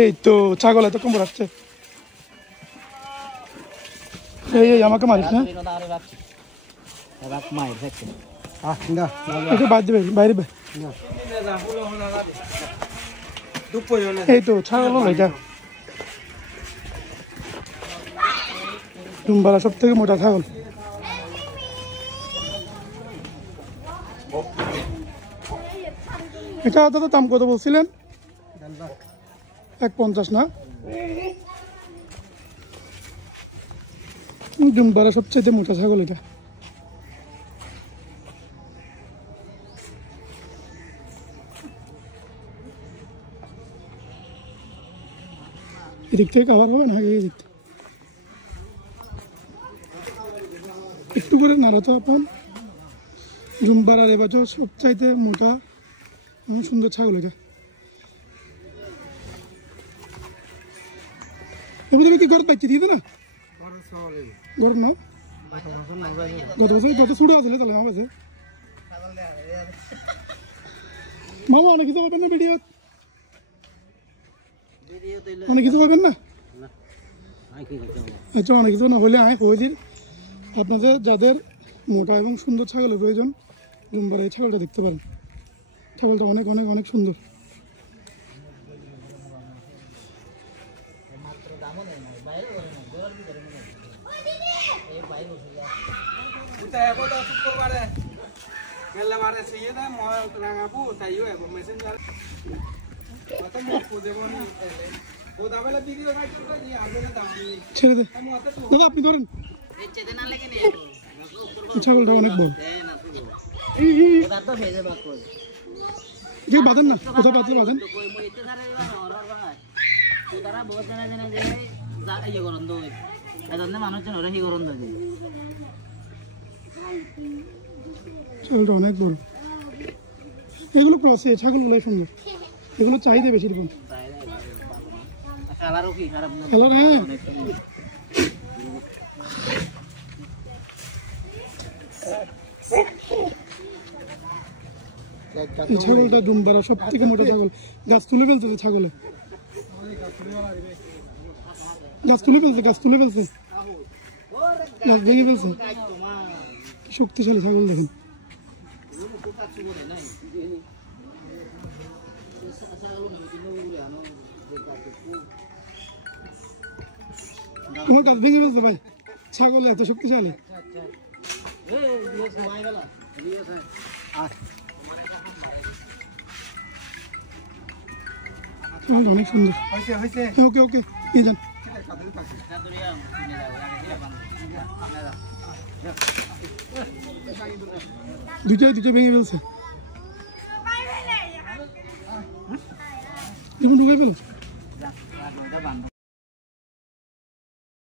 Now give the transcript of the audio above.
এই তো ছাগল এত কম রাখছে। এই আমাকে মারিস না, বাদ দিবে বাইরে। এই তো ছাগল হলো এটা, ডুমবারা সব থেকে মোটা ছাগল। এটা দাদা দাম কত বলছিলেন? 150 না? ডুমবারা সবচেয়ে মোটা ছাগল এটা। এদিক থেকে কাভার হবে না, এদিক থেকে একটু করে নাড়াতো আপন। ডুমবারার এবছর সবচাইতে মোটা এবং সুন্দর ছাগল এটা। তুমি কি গরত পাইছি দিয়ে না? গরত নাও, গত বছর যত ছুটে আসলে তাহলে আমার কাছে মামা অনেক কিছু করবেন না ভিডিও, অনেক কিছু করবেন না? আচ্ছা, অনেক কিছু না হলে আমি কই দিন আপনাদের যাদের মোটা এবং সুন্দর ছাগলের প্রয়োজন, ডুমবারা এই ছাগলটা দেখতে পারেন। ছাগলটা অনেক অনেক অনেক সুন্দর। ছেড়ে দে দাদা, আপনি ধরেন। ছাগলটা অনেক বড়, বাঁধেন না, কোথাও বাঁধলে বাঁধেন। ছাগলটা অনেক বড়। এগুলো ক্রসে ছাগলগুলো সুন্দর, এগুলো চাহিদা বেশি রকম কালার। হ্যাঁ, এই ছাগলটা ডুমবারা সব থেকে মোটা ছাগল। গাছ তুলে ফেলতেছে ছাগলে, গাছ তুলে ফেলছে, গাছ তুলে ফেলছে, গাছ ভেঙে ফেলছে। শক্তিশালী ছাগল দেখুন। তোমার গাছ ভেঙে ফেলছে ভাই, ছাগল এত শক্তিশালী। অনেক সুন্দর। ওকে ওকে, নিয়ে যান। দুইটাই ভেঙে ফেলছে, ঢুকে ফেলো।